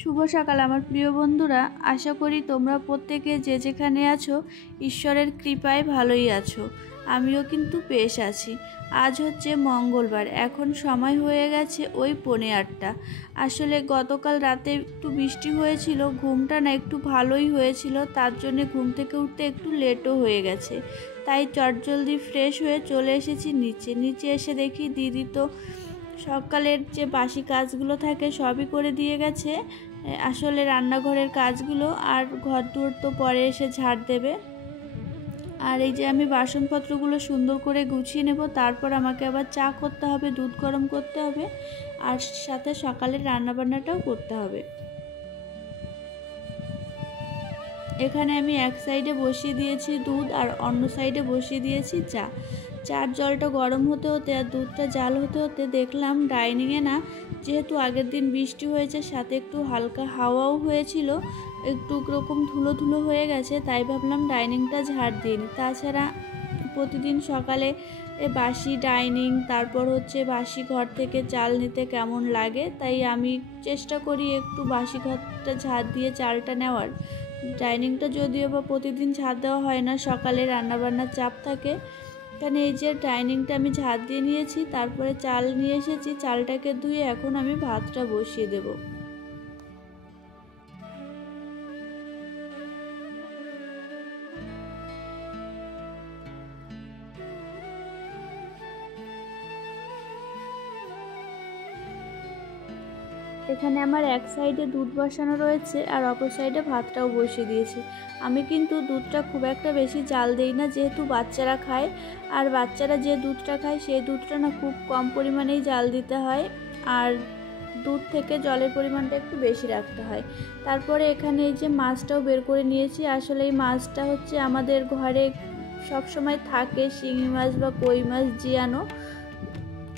শুভ সকাল আমার প্রিয় বন্ধুরা, আশা করি তোমরা প্রত্যেকে যে যেখানে আছো ঈশ্বরের কৃপায় ভালোই আছো। আমিও কিন্তু বেশ আছি। আজ হচ্ছে মঙ্গলবার, এখন সময় হয়ে গেছে ওই 8:45। আসলে গতকাল রাতে একটু বৃষ্টি হয়েছিল, ঘুমটা না একটু ভালোই হয়েছিল, তার জন্যে ঘুম থেকে উঠতে একটু লেটও হয়ে গেছে। তাই চটজলদি ফ্রেশ হয়ে চলে এসেছি নিচে এসে দেখি দিদি তো সকালের যে বাসি কাজগুলো থাকে সবই করে দিয়ে গেছে। আসলে রান্নাঘরের কাজগুলো আর ঘর দুয়ার তো পরে এসে ঝাড় দেবে। আর এই যে আমি বাসনপত্রগুলো সুন্দর করে গুছিয়ে নেব, তারপর আমাকে আবার চা করতে হবে, দুধ গরম করতে হবে, আর সাথে সকালের রান্নাবান্নাটাও করতে হবে। এখানে আমি এক সাইডে বসিয়ে দিয়েছি দুধ আর অন্য সাইডে বসিয়ে দিয়েছি চা। চার জলটা গরম হতে হতে আর দুধটা জাল হতে হতে দেখলাম ডাইনিংয়ে না, যেহেতু আগের দিন বৃষ্টি হয়েছে সাথে একটু হালকা হাওয়াও হয়েছিল, একটু রকম ধুলো ধুলো হয়ে গেছে, তাই ভাবলাম ডাইনিংটা ঝাড় দিই। তাছাড়া প্রতিদিন সকালে বাসি ডাইনিং, তারপর হচ্ছে বাসি ঘর থেকে চাল নিতে কেমন লাগে, তাই আমি চেষ্টা করি একটু বাসি ঘরটা ঝাড় দিয়ে চালটা নেওয়ার। ডাইনিংটা যদিও বা প্রতিদিন ঝাড় দেওয়া হয় না, সকালে রান্নাবান্নার চাপ থাকে। এখানে এই যে ডাইনিংটা আমি ঝাড় দিয়ে নিয়েছি, তারপরে চাল নিয়ে এসেছি, চালটাকে ধুয়ে এখন আমি ভাতটা বসিয়ে দেবো। এখানে আমার এক সাইডে দুধ বসানো রয়েছে আর অপর সাইডে ভাতটাও বসিয়ে দিয়েছি। আমি কিন্তু দুধটা খুব একটা বেশি জাল দেই না, যেহেতু বাচ্চারা খায়, আর বাচ্চারা যে দুধটা খায় সেই দুধটা না খুব কম পরিমাণেই জাল দিতে হয়, আর দুধ থেকে জলের পরিমাণটা একটু বেশি রাখতে হয়। তারপরে এখানে এই যে মাছটাও বের করে নিয়েছি। আসলে এই মাছটা হচ্ছে আমাদের ঘরে সব সময় থাকে, শিঙি মাছ বা কই মাছ জিয়ানো,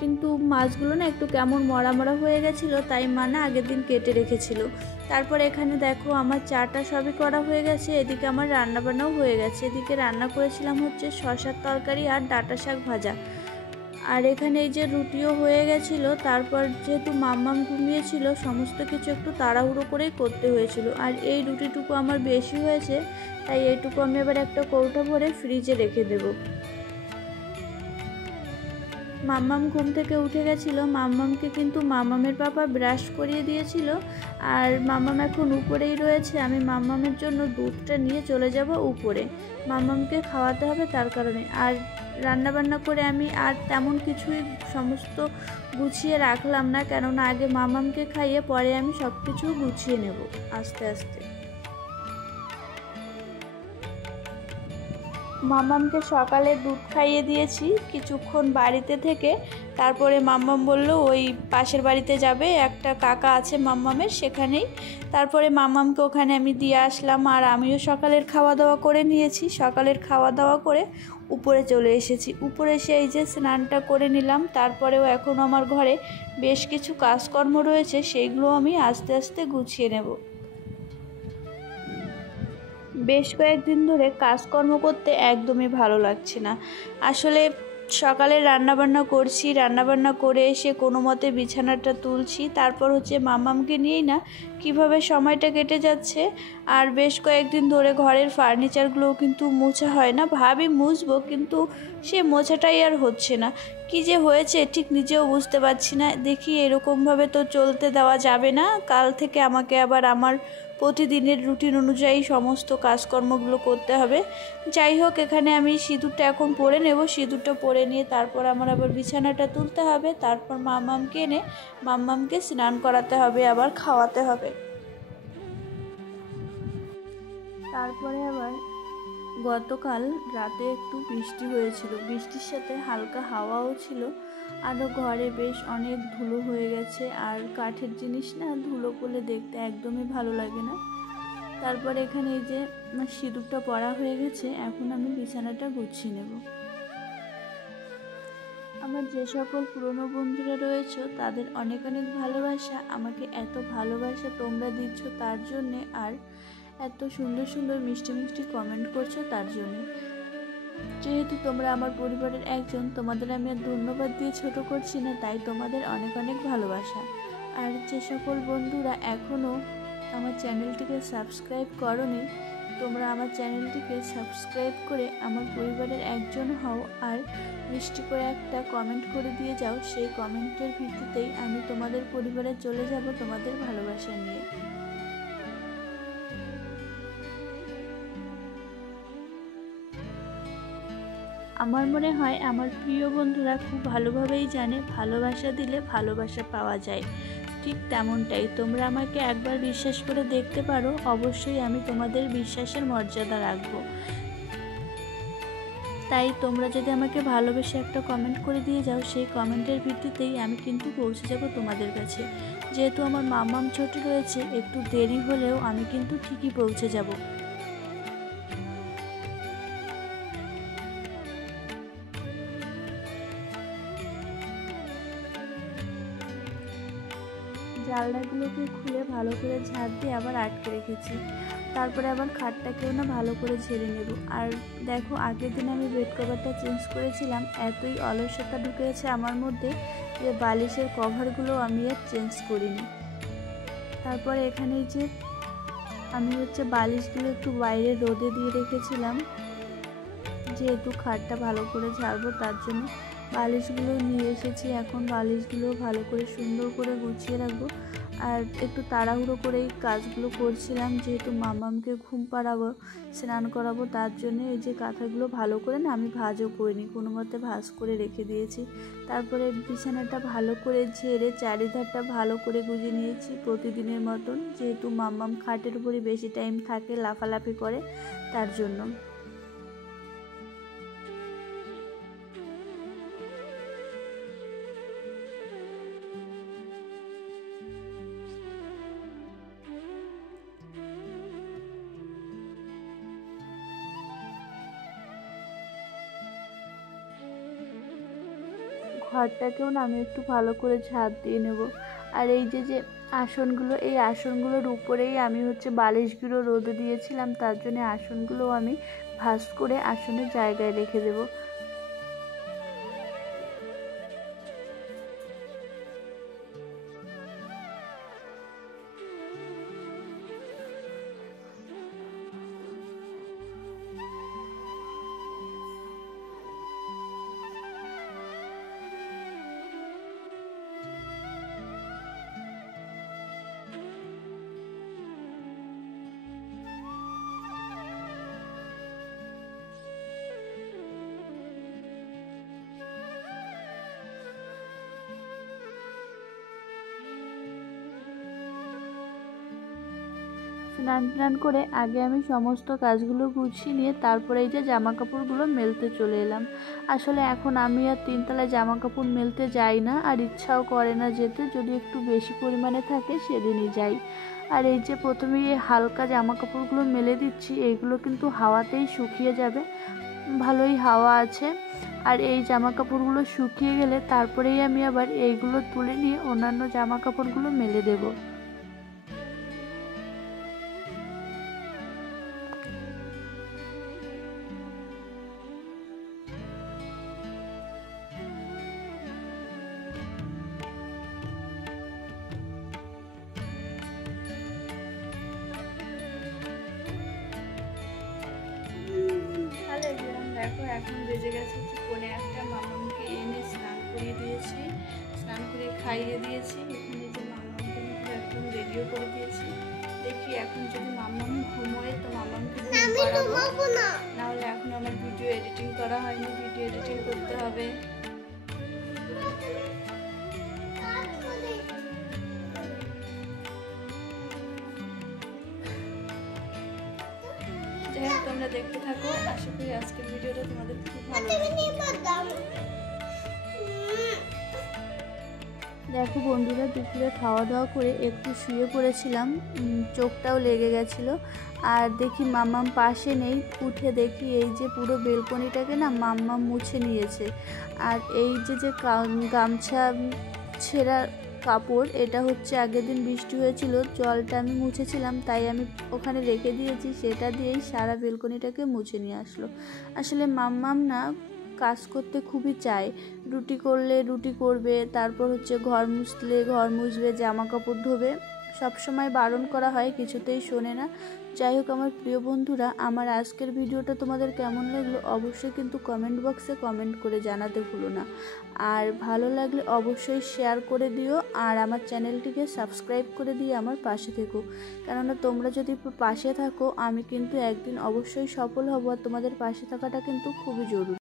কিন্তু মাছগুলো না একটু কেমন মরা মরা হয়ে গেছিলো, তাই মা না আগের দিন কেটে রেখেছিল। তারপর এখানে দেখো আমার চাটা সবই করা হয়ে গেছে, এদিকে আমার রান্নাবান্নাও হয়ে গেছে। এদিকে রান্না করেছিলাম হচ্ছে শসার তরকারি আর ডাঁটা শাক ভাজা, আর এখানে এই যে রুটিও হয়ে গেছিলো। তারপর যেহেতু মাম্মাম ঘুমিয়েছিল, সমস্ত কিছু একটু তাড়াহুড়ো করেই করতে হয়েছিল, আর এই রুটিটুকু আমার বেশি হয়েছে, তাই এইটুকু আমি এবার একটা কৌটো ভরে ফ্রিজে রেখে দেবো। মাম্মাম ঘুম থেকে উঠে গেছিলো, মাম্মামকে কিন্তু মাম্মামের পাপা ব্রাশ করিয়ে দিয়েছিল, আর মাম্মাম এখন উপরেই রয়েছে। আমি মাম্মামের জন্য দুধটা নিয়ে চলে যাব উপরে, মাম্মামকে খাওয়াতে হবে তার কারণে। আর রান্নাবান্না করে আমি আর তেমন কিছুই সমস্ত গুছিয়ে রাখলাম না, কেননা আগে মাম্মামকে খাইয়ে পরে আমি সব কিছু গুছিয়ে নেব আস্তে আস্তে। মাম্মামকে সকালে দুধ খাইয়ে দিয়েছি কিছুক্ষণ বাড়িতে থেকে, তারপরে মাম্মাম বলল ওই পাশের বাড়িতে যাবে, একটা কাকা আছে মাম্মামের সেখানেই। তারপরে মাম্মামকে ওখানে আমি দিয়ে আসলাম, আর আমিও সকালের খাওয়া দাওয়া করে নিয়েছি। সকালের খাওয়া দাওয়া করে উপরে চলে এসেছি। উপরে এসে এই যে স্নানটা করে নিলাম, তারপরেও এখনও আমার ঘরে বেশ কিছু কাজকর্ম রয়েছে, সেইগুলো আমি আস্তে আস্তে গুছিয়ে নেব। বেশ কয়েকদিন ধরে কাজকর্ম করতে একদমই ভালো লাগছে না। আসলে সকালে রান্নাবান্না করছি, রান্নাবান্না করে এসে কোনো মতে বিছানাটা তুলছি, তারপর হচ্ছে মাম্মামকে নিয়েই না কিভাবে সময়টা কেটে যাচ্ছে। আর বেশ কয়েকদিন ধরে ঘরের ফার্নিচারগুলোও কিন্তু মোছা হয় না, ভাবি মুছবো কিন্তু সে মোছাটাই আর হচ্ছে না। কি যে হয়েছে ঠিক নিজেও বুঝতে পারছি না। দেখি এরকমভাবে তো চলতে দেওয়া যাবে না, কাল থেকে আমাকে আবার আমার প্রতিদিনের রুটিন অনুযায়ী সমস্ত কাজকর্মগুলো করতে হবে। যাই হোক, এখানে আমি সিঁদুরটা এখন পরে নেব, সিঁদুরটা পরে নিয়ে তারপর আমার আবার বিছানাটা তুলতে হবে, তারপর মাম্মামকে এনে মাম্মামকে স্নান করাতে হবে, আবার খাওয়াতে হবে। তারপরে আবার গতকাল রাতে একটু বৃষ্টি হয়েছিল, বৃষ্টির সাথে হালকা হাওয়াও ছিল, আরও ঘরে বেশ অনেক ধুলো হয়ে গেছে, আর কাঠের জিনিস না ধুলো পড়লে দেখতে একদমই ভালো লাগে না। তারপরে এখানে এই যে সিঁদুরটা পরা হয়ে গেছে, এখন আমি বিছানাটা গুছিয়ে নেব। আমার যে সকল পুরনো বন্ধুরা রয়েছে তাদের অনেক অনেক ভালোবাসা, আমাকে এত ভালোবাসা তোমরা দিচ্ছ তার জন্যে, আর এত সুন্দর সুন্দর মিষ্টি মিষ্টি কমেন্ট করছো তার জন্য। যেহেতু তোমরা আমার পরিবারের একজন, তোমাদের আমি আর ধন্যবাদ দিয়ে ছোট করছি না, তাই তোমাদের অনেক অনেক ভালোবাসা। আর যে সকল বন্ধুরা এখনও আমার চ্যানেলটিকে সাবস্ক্রাইব করোনি, তোমরা আমার চ্যানেলটিকে সাবস্ক্রাইব করে আমার পরিবারের একজন হও আর মিষ্টি করে একটা কমেন্ট করে দিয়ে যাও। সেই কমেন্টের ভিত্তিতেই আমি তোমাদের পরিবারে চলে যাব তোমাদের ভালোবাসা নিয়ে। আমার মনে হয় আমার প্রিয় বন্ধুরা খুব ভালোভাবেই জানে ভালোবাসা দিলে ভালোবাসা পাওয়া যায়। ঠিক তেমনটাই তোমরা আমাকে একবার বিশ্বাস করে দেখতে পারো, অবশ্যই আমি তোমাদের বিশ্বাসের মর্যাদা রাখবো। তাই তোমরা যদি আমাকে ভালোবেসে একটা কমেন্ট করে দিয়ে যাও, সেই কমেন্টের ভিত্তিতেই আমি কিন্তু পৌঁছে যাব তোমাদের কাছে। যেহেতু আমার মাম্মাম ছোট রয়েছে, একটু দেরি হলেও আমি কিন্তু ঠিকই পৌঁছে যাব। জানলাগুলোকে খুলে ভালো করে ঝাড় দিয়ে আবার আটকে রেখেছি। তারপরে আবার খাটটাকেও না ভালো করে ঝেড়ে নেব। আর দেখো, আগের দিন আমি বেড কভারটা চেঞ্জ করেছিলাম, এতই অলসতা ঢুকেছে আমার মধ্যে যে বালিশের কভারগুলো আমি আর চেঞ্জ করিনি। তারপরে এখানে যে আমি বালিশগুলো একটু বাইরে রোদে দিয়ে রেখেছিলাম, যেহেতু খাটটা ভালো করে ঝাড়বো তার জন্য বালিশগুলো নিয়ে এসেছি। এখন বালিশগুলো ভালো করে সুন্দর করে গুছিয়ে রাখবো। আর একটু তাড়াহুড়ো করেই কাজগুলো করছিলাম, যেহেতু মামামকে ঘুম পাড়াবো, স্নান করাবো, তার জন্য এই যে কাঁথাগুলো ভালো করে না আমি ভাঁজও করিনি, কোনো মতে ভাঁজ করে রেখে দিয়েছি। তারপরে বিছানাটা ভালো করে ঝেড়ে চারিধারটা ভালো করে গুজিয়ে নিয়েছি প্রতিদিনের মতন, যেহেতু মামাম খাটের উপরই বেশি টাইম থাকে, লাফালাফি করে, তার জন্য। ঘরটাকেও না আমি একটু ভালো করে ঝাঁট দিয়ে নেব। আর এই যে আসনগুলো, এই আসনগুলোর উপরেই আমি বালিশগুলো রোদে দিয়েছিলাম, তার জন্য আসনগুলো আমি ভাঁজ করে আসনের জায়গায় রেখে দেবো। স্নান টান করে আগে আমি সমস্ত কাজগুলো গুছিয়ে নিয়ে তারপরে এই যে জামা কাপড়গুলো মেলতে চলে এলাম। আসলে এখন আমি আর তিনতলায় জামা কাপড় মেলতে যাই না, আর ইচ্ছাও করে না যেতে, যদি একটু বেশি পরিমাণে থাকে সেদিনই যাই। আর এই যে প্রথমে এই হালকা জামা কাপড়গুলো মেলে দিচ্ছি, এইগুলো কিন্তু হাওয়াতেই শুকিয়ে যাবে, ভালোই হাওয়া আছে। আর এই জামা কাপড়গুলো শুকিয়ে গেলে তারপরেই আমি আবার এইগুলো তুলে নিয়ে অন্যান্য জামা কাপড়গুলো মেলে দেবো। দেখো, এখন বেজে গেছে 1:45। মামামকে এনে স্নান করিয়ে দিয়েছি, স্নান করে খাইয়ে দিয়েছি। এখানে যে মামামকে একদম রেডিও করে দিয়েছি। দেখি এখন যদি মামাম ঘুমোয় তো মামামকে ঘুমাবো, না হলে এখন আমার ভিডিও এডিটিং করা হয়নি, ভিডিও এডিটিং করতে হবে। তোমরা দেখতে থাকো, আশা করি আজকের ভিডিওটা তোমাদের খুব ভালো লাগবে। দেখো বন্ধুরা, দুপুরে খাওয়া দাওয়া করে একটু শুয়ে পড়েছিলাম, চোখটাও লেগে গেছিলো। আর দেখি মাম্মাম পাশে নেই, উঠে দেখি এই যে পুরো বেলকনিটাকে না মাম্মাম মুছে নিয়েছে। আর এই যে গামছা ছেঁড়া কাপড়, এটা আগের দিন বৃষ্টি হয়েছিল, জলটা আমি মুছেছিলাম, তাই আমি ওখানে রেখে দিয়েছি, সেটা দিয়েই সারা বেলকনিটাকে মুছে নিয়ে আসলো। আসলে মাম্মাম না কাজ করতে খুবই চায়, রুটি করলে রুটি করবে, তারপর ঘর মুছলে ঘর মুছবে, জামা কাপড় ধোবে, সবসময় বারণ করা হয়, কিছুতেই শোনে না। যাই হোক আমার প্রিয় বন্ধুরা, আমার আজকের ভিডিওটা তোমাদের কেমন লাগলো অবশ্যই কিন্তু কমেন্ট বক্সে কমেন্ট করে জানাতে ভুলো না। আর ভালো লাগলে অবশ্যই শেয়ার করে দিও, আর আমার চ্যানেলটিকে সাবস্ক্রাইব করে দিয়ে আমার পাশে থেকো। কেননা তোমরা যদি পাশে থাকো আমি কিন্তু একদিন অবশ্যই সফল হব, আর তোমাদের পাশে থাকাটা কিন্তু খুবই জরুরি।